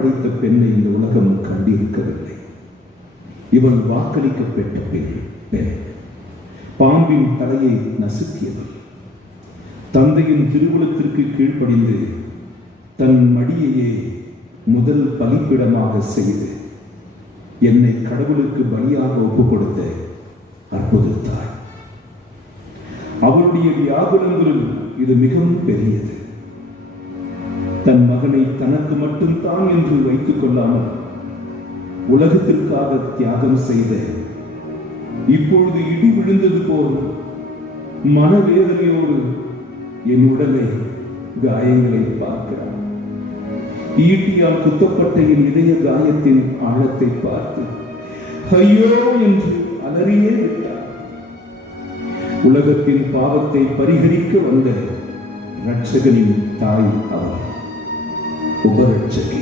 படைத்த பெண்ணை இந்த உலகம் கண்டிருக்கவில்லை. இவள் வாக்களிக்கப்பட்ட பெண், பாம்பின் தலையை நசுக்கியவள், தந்தையின் திருவுளத்திற்கு கீழ்ப்படிந்து தன் மடியையே முதல் பலிப்பிடமாக செய்து என்னை கடவுளுக்கு பலியாக ஒப்புக் கொடுத்த அற்புதத்தாய். அவருடைய வியாகுலங்களில் இது மிகவும் பெரியது. தன் மகனை தனக்கு மட்டும்தான் என்று வைத்துக் கொள்ளாமல் உலகத்திற்காக தியாகம் செய்த, இப்பொழுது இடி விழுந்தது போல் மனவேதனையோடு என் உடலை காயங்களை பார்க்கிறார். ஈட்டியால் குத்தப்பட்ட என் இதய காயத்தின் ஆழத்தை பார்த்து ஐயோ என்று அலறியே விட்டார். உலகத்தின் பாவத்தை பரிகரிக்க வந்த இரட்சகனின் தாய் அவர், உபரட்சகி.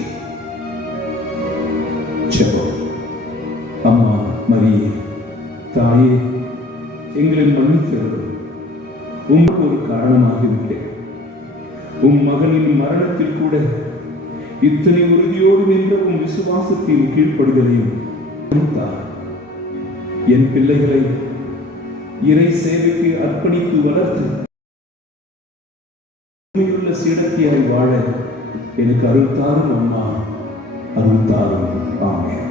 ஜெபம். அம்மா மரியே, தாயே, எங்களை மன்னிக்கிறது. உங்களுக்கு ஒரு காரணமாகிவிட்டேன். மகனின் மரணத்தில் கூட இத்தனை உறுதியோடு நின்ற விசுவாசத்தின் கீழ்ப்படுதலையும் என் பிள்ளைகளை இறை சேவைக்கு அர்ப்பணித்து வளர்த்து உண்மையுள்ள சீடத்தியாய் வாழ எனக்கு அருள்தாரும் அம்மா, அருள்தாரும். ஆமென்.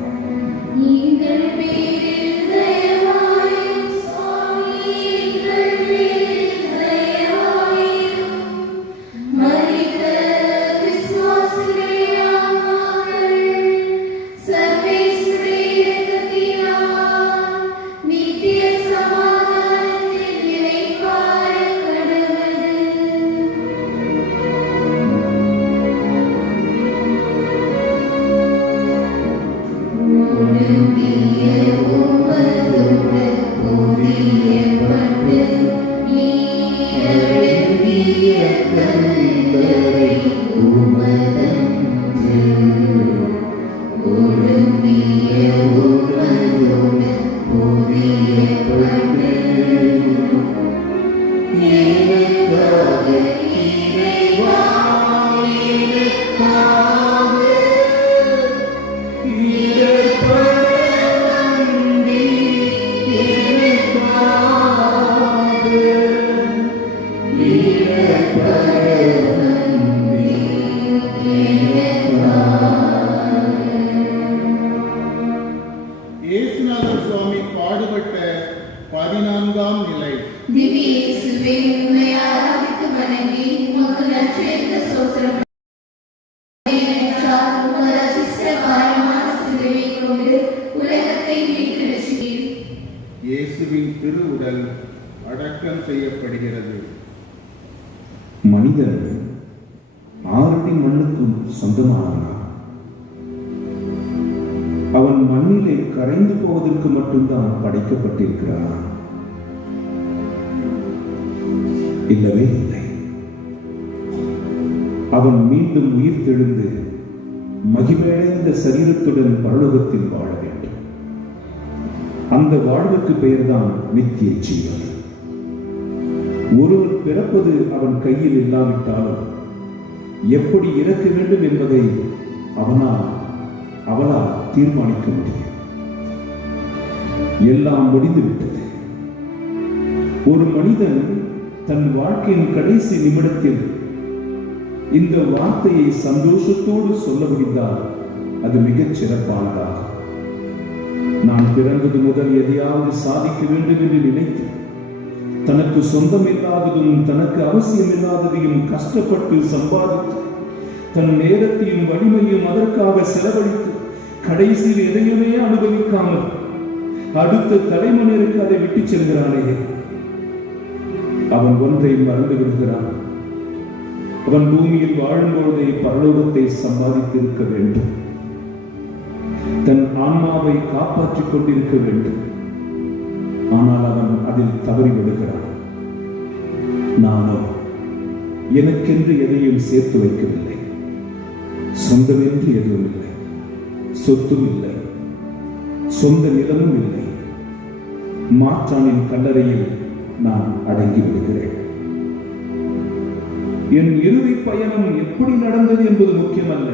இயேசுவின் திருவுடல் அடக்கம் செய்யப்படுகிறது. மனிதன் 6 அடி மண்ணுக்கும் சொந்தமானான். அவன் மண்ணிலே கரைந்து போவதற்கு மட்டும்தான் படைக்கப்பட்டிருக்கிறான். இல்லவே இல்லை. அவன் மீண்டும் உயிர் தெழுந்து மகிமையடைந்த சரீரத்துடன் பரலோகத்தில் வாழ வேண்டும். அந்த வாழ்வுக்கு பெயர்தான் நித்திய ஜீவன். ஒருவர் பிறப்பது அவன் கையில் இல்லாவிட்டாலும் எப்படி இறக்க வேண்டும் என்பதை அவளால் தீர்மானிக்க முடியும். எல்லாம் முடிந்துவிட்டது. ஒரு மனிதன் தன் வாழ்க்கையின் கடைசி நிமிடத்தில் இந்த வார்த்தையை சந்தோஷத்தோடு சொல்ல முடிந்தால் அது மிகச் சிறப்பானதாகும். நான் பிறந்தது முதல் எதையாவது சாதிக்க வேண்டும் என்று நினைத்து தனக்கு சொந்தம் இல்லாததும் தனக்கு அவசியம் இல்லாததையும் கஷ்டப்பட்டு சம்பாதித்து தன் நேரத்தையும் வலிமையும் அதற்காக செலவழித்து கடைசியில் எதையுமே அனுபவிக்காமல் அடுத்த தலைமுறைக்கு அதை விட்டு செல்கிறானே, அவன் ஒன்றை மறந்து விடுகிறான். அவன் பூமியில் வாழும்பொழுதே பரலோகத்தை சம்பாதித்திருக்க வேண்டும். தன் ஆன்மாவை காப்பாற்றிக் கொண்டிருக்க வேண்டும். ஆனால் அவன் அதில் தவறி விடுகிறான். நானோ எனக்கென்று எதையும் சேர்த்து வைக்கவில்லை. சொந்தமென்று எதுவும் இல்லை. சொத்தும் இல்லை, சொந்த நிலமும் இல்லை. மாற்றானின் கல்லறையில் நான் அடங்கி விடுகிறேன். என் இறுதி பயணம் எப்படி நடந்தது என்பது முக்கியமல்ல.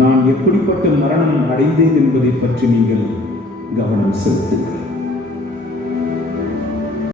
நான் எப்படிப்பட்ட மரணம் அடைந்தேன் என்பதை பற்றி நீங்கள் கவனம் செலுத்துங்கள்.